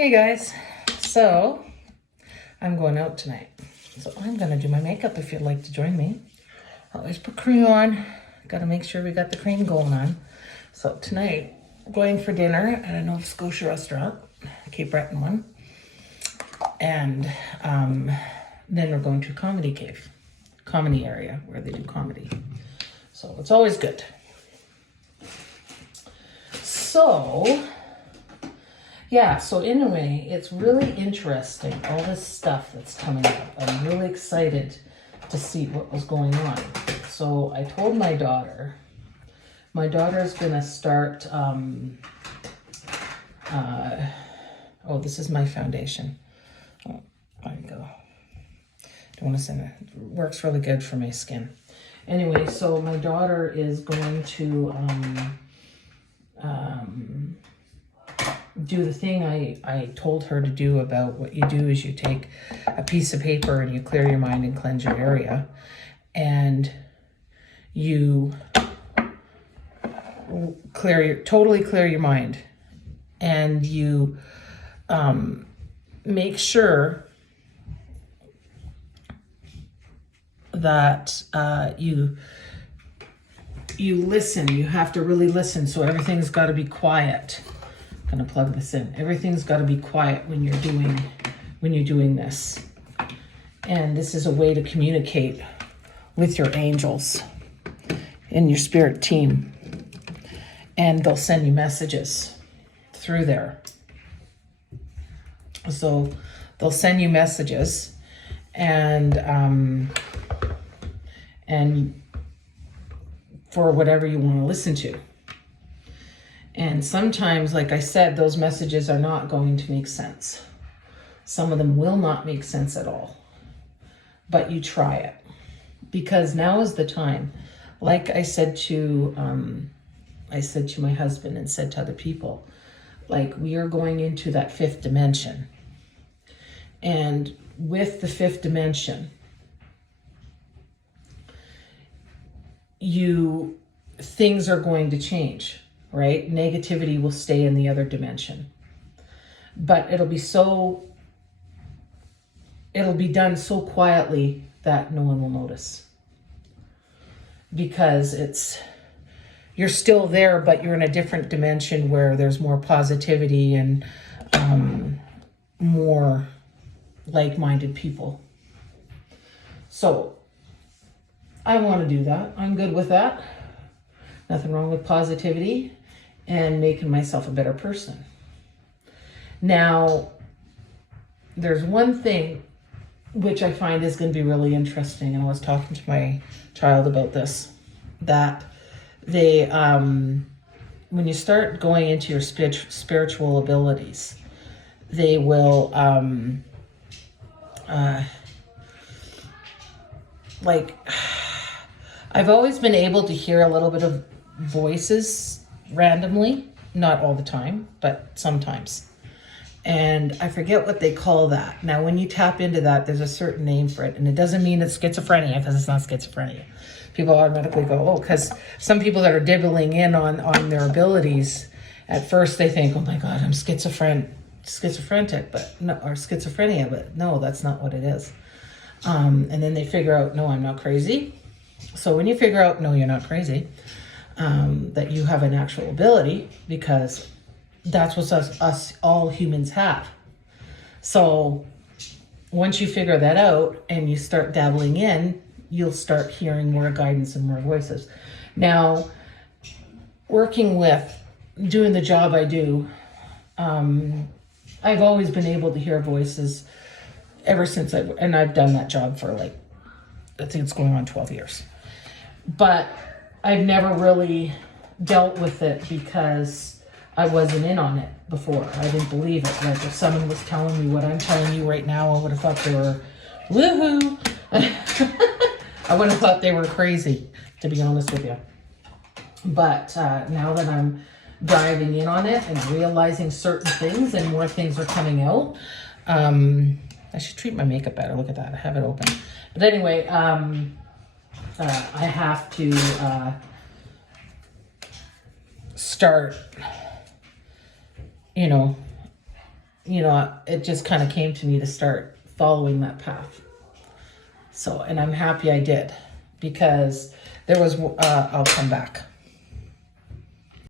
Hey guys, so I'm going out tonight. So I'm gonna do my makeup if you'd like to join me. Always put cream on. Gotta make sure we got the cream going on. So tonight, going for dinner at a Nova Scotia restaurant, Cape Breton one. And then we're going to Comedy Cave, comedy area where they do comedy. So it's always good. So yeah, so anyway, it's really interesting, all this stuff that's coming up. I'm really excited to see what was going on. So I told my daughter is gonna start, this is my foundation. Oh, there you go. Don't wanna send it, works really good for my skin. Anyway, so my daughter is going to, do the thing I told her to do. About what you do is you take a piece of paper and you clear your mind and cleanse your area, and you totally clear your mind, and you make sure that you listen. You have to really listen, so everything's got to be quiet. I'm gonna plug this in. Everything's got to be quiet when you're doing this. And this is a way to communicate with your angels and your spirit team. And they'll send you messages through there. So they'll send you messages, and for whatever you want to listen to. And sometimes, like I said, those messages are not going to make sense. Some of them will not make sense at all. But you try it. Because now is the time. Like I said to my husband and said to other people, like, we are going into that fifth dimension. And with the fifth dimension, things are going to change. Right? Negativity will stay in the other dimension. But it'll be done so quietly that no one will notice. Because you're still there, but you're in a different dimension where there's more positivity and more like-minded people. So I want to do that. I'm good with that. Nothing wrong with positivity and making myself a better person. Now, there's one thing which I find is going to be really interesting, and I was talking to my child about this, that they, when you start going into your spiritual abilities, they will, I've always been able to hear a little bit of voices randomly, not all the time, but sometimes. And I forget what they call that. Now, when you tap into that, there's a certain name for it, and it doesn't mean it's schizophrenia, because it's not schizophrenia. People automatically go, oh, because some people that are dibbling in on their abilities, at first they think, oh my God, I'm schizophrenic, but no, or schizophrenia, but no, that's not what it is. And then they figure out, no, I'm not crazy. So when you figure out, no, you're not crazy, that you have an actual ability, because that's what us all humans have. So once you figure that out and you start dabbling in, you'll start hearing more guidance and more voices. Now, doing the job I do, I've always been able to hear voices ever since I've done that job for I think it's going on 12 years. But I've never really dealt with it because I wasn't in on it before. I didn't believe it. Like, if someone was telling me what I'm telling you right now, I would have thought they were woohoo. I would have thought they were crazy, to be honest with you. But now that I'm diving in on it and realizing certain things and more things are coming out, I should treat my makeup better. Look at that. I have it open. But anyway, I have to start, you know, it just kind of came to me to start following that path. So, and I'm happy I did, because there was, I'll come back.